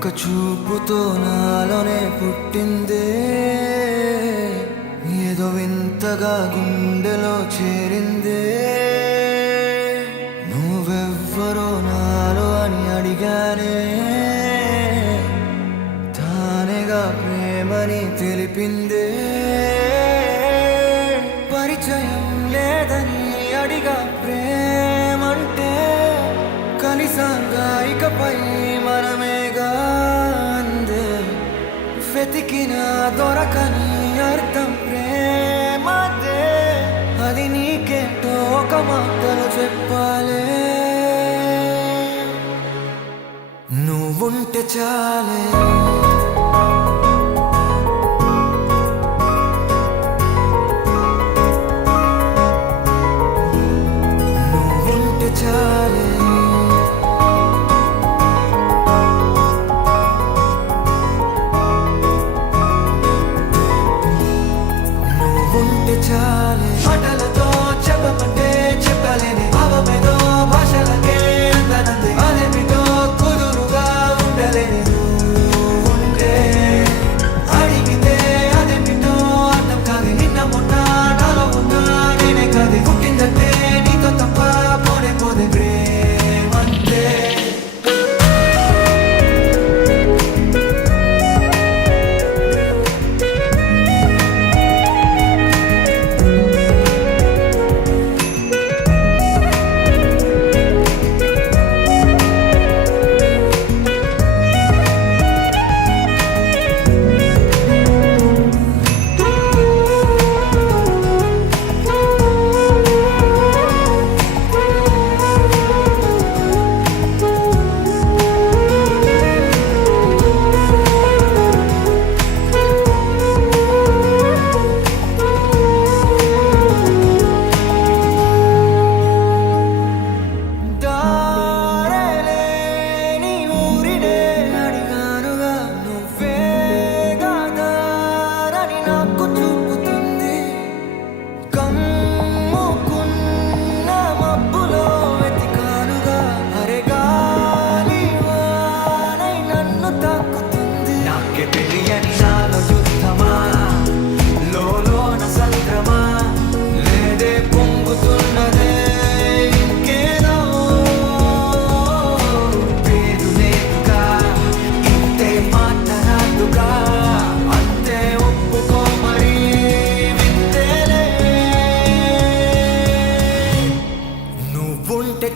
ఒక చూపుతో నాలోనే పుట్టిందే, ఏదో వింతగా గుండెలో చేరిందే. నువ్వెవ్వరో నాలో అని అడిగానే, తానేగా ప్రేమని తెలిపిందే. పరిచయం లేదని అడిగా ప్రేమంటే, కలిసాగా ఇకపై మనమేగా అందే. వెతికిన దొరకని అర్థం ప్రేమదే, అది నీకేంటో ఒక మాటలో చెప్పాలే. నువ్వుంటే చాలే, నువ్వుంటే చాలే, నువ్వుంటే చాలే. మాటలతో చెప్పమంటే చెప్పలేని భావమేదో భాషలకే అందనంది. అదేమిటో కుదురుగా ఉండలేని నువ్వుంటే, అడిగితే అదేమిటో అర్థం కాదు. నిన్న మొన్న నాలో ఉన్నా నేనే కాదు. పుట్టిందంటే నీతో తప్ప పోనే పోదే ప్రేమంతే.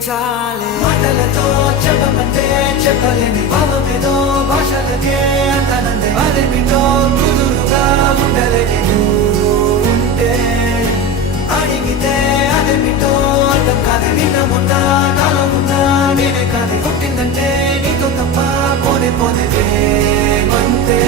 చాలే. మాటలతో చెప్పమంటే చెప్పలేని భావమేదో భాషలకే అందనందే. అదేమిటో కుదురుగా ఉండలేని నువ్వుంటే, అడిగితే అదేమిటో అర్థం కాదు. నిన్న మొన్న నాలో ఉన్నా నేనే కాదు. పుట్టిందంటే నీతో తప్ప పోనే పోనే ప్రేమంతే.